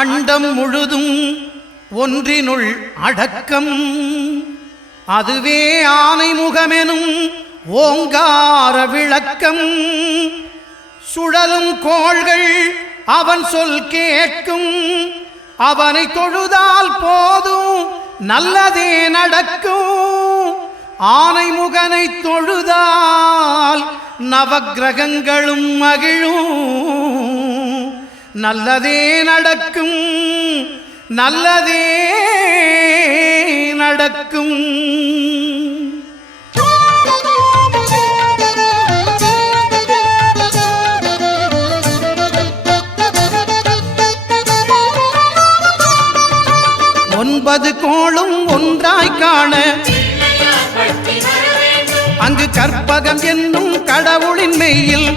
அண்டம் முழுதும் ஒன்றினுள் அடக்கம். அதுவே ஆனைமுகமெனும் ஓங்கார விளக்கம். சுழலும் கோள்கள் அவன் சொல் கேட்கும். அவனை தொழுதால் போதும் நல்லதே நடக்கும். ஆனைமுகனை தொழுதால் நவக்கிரகங்களும் மகிழும். நல்லதே நடக்கும், நல்லதே நடக்கும். ஒன்பது கோளும் ஒன்றாய் காண அங்கு கற்பகம் என்னும் கடவுளின் மெய்யில்.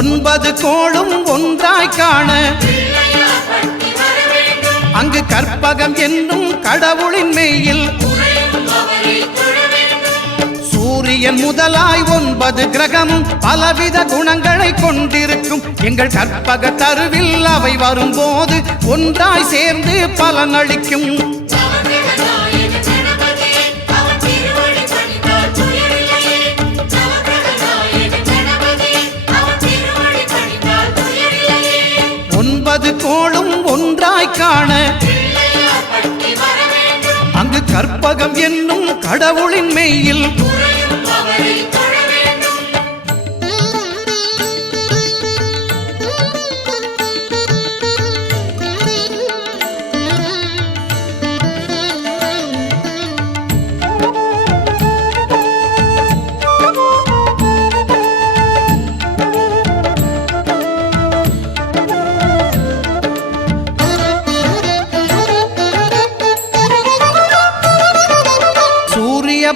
ஒன்பது கோளும் ஒன்றாய் காண அங்கு கற்பகம் என்னும் கடவுளின் மெய்யில். சூரியன் முதலாய் 9 கிரகமும் பலவித குணங்களை கொண்டிருக்கும். எங்கள் கற்பக தருவில் அவை வரும்போது ஒன்றாய் சேர்ந்து பலனளிக்கும். ஒன்பது கோளும் ஒன்றாய் காண அங்கு கற்பகம் என்னும் கடவுளின் மெய்யில்.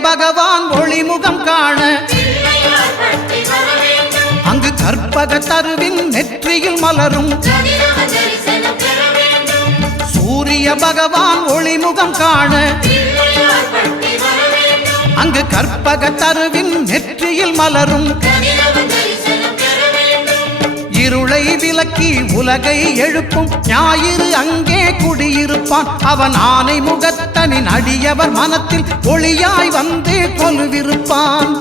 பகவான் ஒளிமுகம் காண அங்கு கற்பக தருவின் நெற்றியில் மலரும். சூரிய பகவான் ஒளிமுகம் காண அங்கு கற்பக தருவின் நெற்றியில் மலரும். இருளை விலக்கி உலகை எழுப்பும் ஞாயிறு அங்கே குடியிருப்பான். அவன் ஆனை முகத்தனின் அடியவர் மனத்தில் ஒளியாய் வந்து கொலுவிருப்பான்.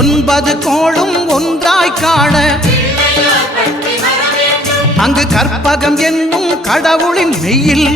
ஒன்பது கோளும் ஒன்றாய் காண அங்கு கற்பகம் என்னும் கடவுளின் மெய்யில்.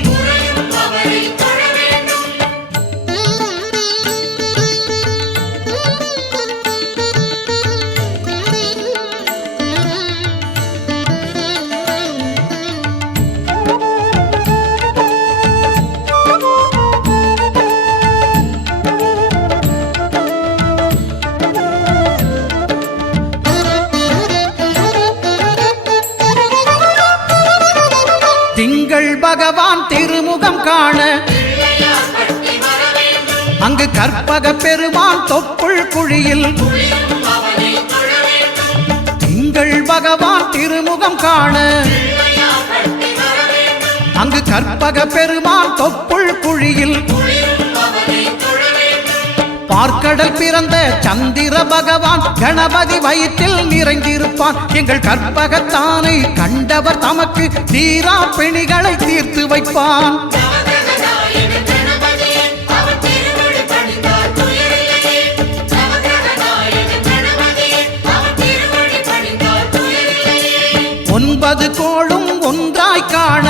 திங்கள் பகவான் திருமுகம் காண அங்கு கற்பக பெருமான் தொப்புள் குழியில். திங்கள் பகவான் திருமுகம் காண அங்கு கற்பக பெருமான் தொப்புள் குழியில். பார்க்கடல் பிறந்த சந்திர பகவான் கணபதி வயிற்றில் நிறைந்திருப்பான். எங்கள் கற்பகத்தானை கண்டவர் தமக்கு தீரா பிணிகளை தீர்த்து வைப்பான். ஒன்பது கோளும் ஒன்றாய் காண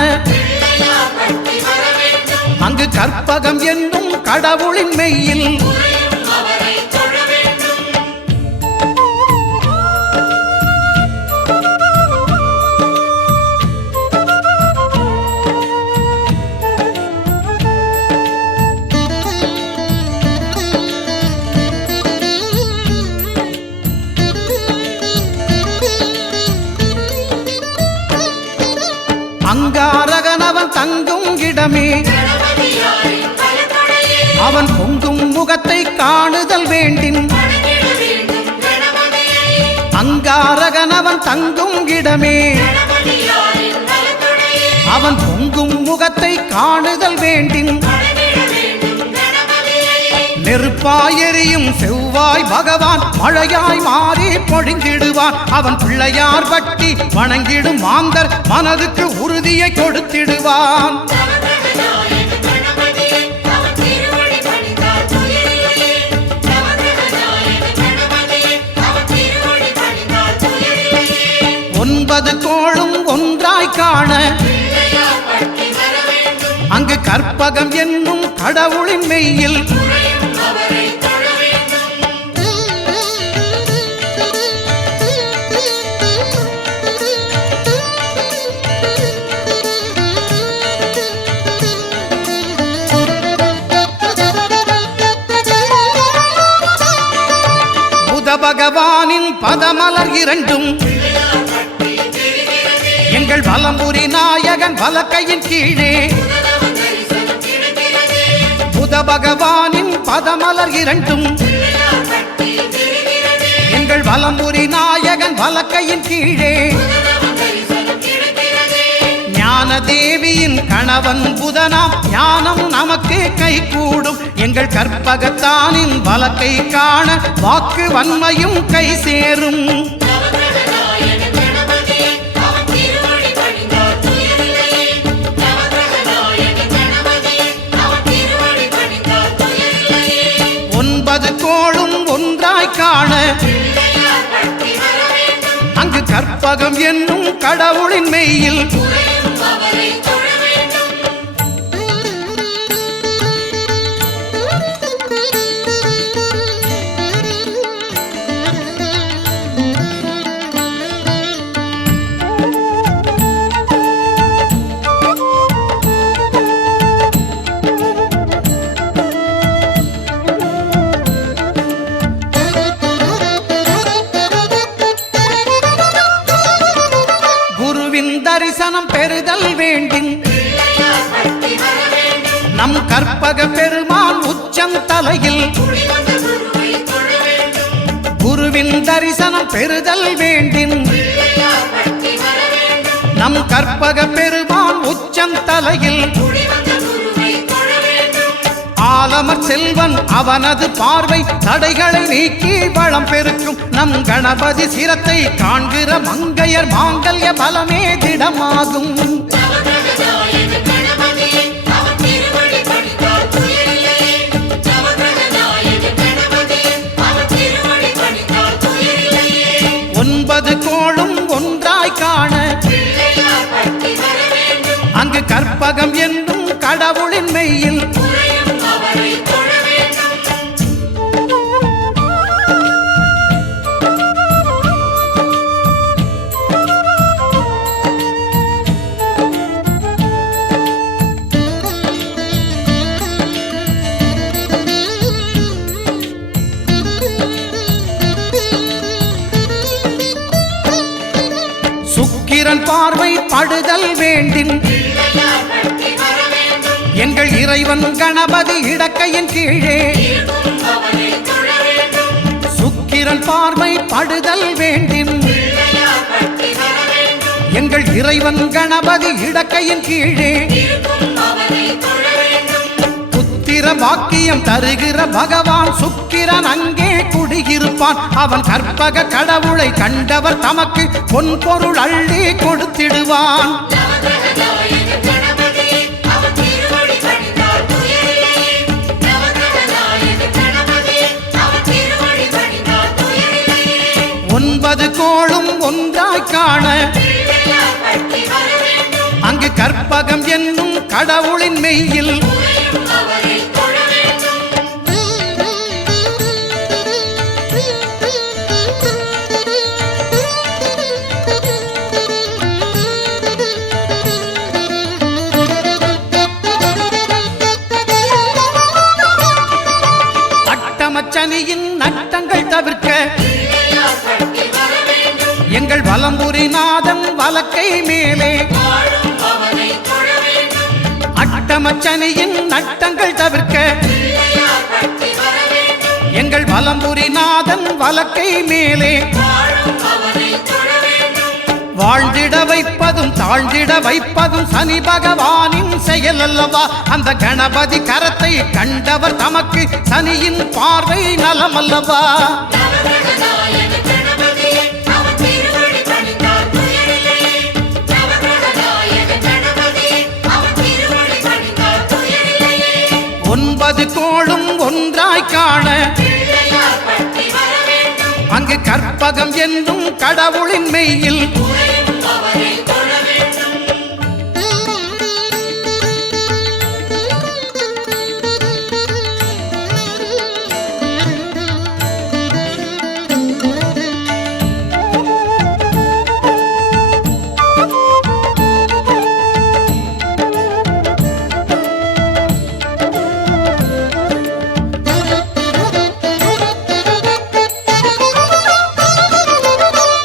அங்கு கற்பகம் என்னும் கடவுளின் மெய்யில். அங்காரகனவன் தங்கும் இடமே அவன் பொங்கும் முகத்தை காணுதல் வேண்டின். அங்காரகனவன் தங்கும் இடமே அவன் பொங்கும் முகத்தை காணுதல் வேண்டின். நெருப்பாயெரியும் செவ்வாய் பகவான் மழையாய் மாறி பொழிந்திடுவான். அவன் பிள்ளையார் பட்டி வணங்கிடும் மாந்தர் மனதுக்கு உறுதியை கொடுத்திடுவான். ஒன்பது கோளும் ஒன்றாய் காண அங்கு கற்பகம் என்னும் கடவுளின் மெய்யில் புத பகவானின் பதமலர் இரண்டும் எங்கள் வலம்புரி நாயகன் வலக்கையின் கீழே புத பகவானின் பதமலர் இரண்டும் எங்கள் வலம்புரி நாயகன் வலக்கையின் கீழே ஞான தேவியின் கணவன் புதனாம் ஞானம் நமக்கு கைகூடும். எங்கள் கற்பகத்தானின் வலக்கை காண வாக்கு வன்மையும் கை சேரும். ஒன்பது கோளும் ஒன்றாய் காண அங்கு கற்பகம் என்னும் கடவுளின் மெய்யில் தரிசனம் பெறுதல் வேண்டின் நம் கற்பக பெருமான் உச்சந்தலையில் குருவின் தரிசனம் பெறுதல் வேண்டின் நம் கற்பக பெருமான் உச்சந்தலையில் ஆலமர் செல்வன் அவனது பார்வை தடைகளை நீக்கி வளம் பெருக்கும். நம் கணபதி சிரத்தை காண்கிற மங்கையர் மாங்கல்ய பலமே திடமாகும். ஒன்பது கோளும் ஒன்றாய் காண அங்கு கற்பகம் என்னும் கடவுளின் மெய்யில் சுக்கிரன் பார்வை படுதல் வேண்டின் எங்கள் இறைவன் கணபதி இடக்கையின் கீழே சுக்கிரன் பார்வை படுதல் வேண்டின் எங்கள் இறைவன் கணபதி இடக்கையின் கீழே புத்திர வாக்கியம் தருகிற பகவான் சுக்கிரன் அங்கே குடியிருப்பான். அவன் கற்பக கடவுளை கண்டவர் தமக்கு பொன் பொருள் அள்ளி கொடுத்திடுவான். ஒன்பது கோளும் ஒன்றாய் காண அங்கு கற்பகம் என்னும் கடவுளின் மெய்யில் அட்டமச்சனியின் நட்டங்கள் தவிர்க்க எங்கள் வலம்புரி நாதன் வலக்கை மேலே அட்டமச்சனியின் நட்டங்கள் தவிர்க்க எங்கள் வலம்புரி நாதன் வலக்கை மேலே வாழ்ந்திட வைப்பதும் தாழ்ந்திட வைப்பதும் சனி பகவானின் செயல் அல்லவா? அந்த கணபதி கரத்தை கண்டவர் தமக்கு சனியின் பார்வை நலமல்லவா? ஒன்பது கோளும் ஒன்றாய் காண அங்கு கற்பகம் என்னும் கடவுளின் மெய்யில்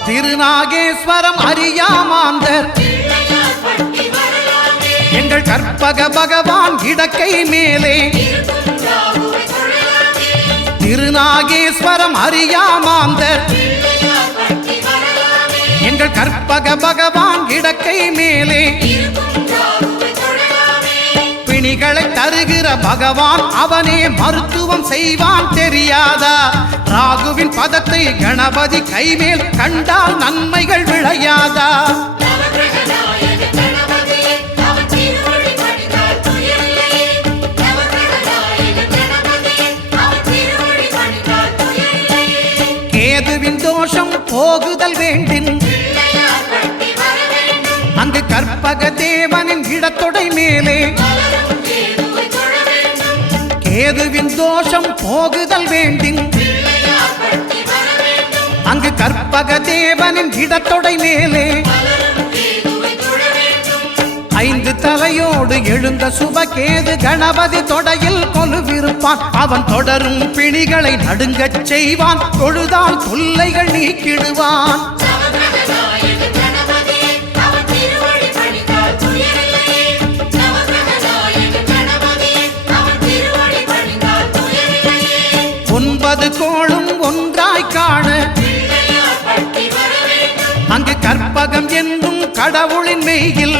திருநாகேஸ்வரம் அறியாமாந்தர் எங்கள் கற்பக பகவான் இடக்கை மேலே திருநாகேஸ்வரம் அறியாமாந்தர் எங்கள் கற்பக பகவான் இடக்கை மேலே பிணிகளை தருகிற பகவான் அவனே மருத்துவம் செய்வான் தெரியாதா? ராகுவின் பதத்தை கணபதி கைமேல் கண்டால் நன்மைகள் விளையாதா? கேதுவின் தோஷம் போகுதல் வேண்டின் அங்கு கற்பக தேவனின் இடத்தொடை மேலே கேதுவின் தோஷம் போகுதல் வேண்டின் அங்கு கற்பக தேவனின் இடத்தொடை மேலே ஐந்து தலையோடு எழுந்த சுபகேது கணபதி தொடையில் கொலுவிருப்பான். அவன் தொடரும் பிணிகளை நடுங்கச் செய்வான். தொழுதால் தொல்லைகள் நீக்கிடுவான். ஒன்பது கோளும் ஒன்றாய் காண அங்கு கற்பகம் என்னும் கடவுளின் மெய்யில்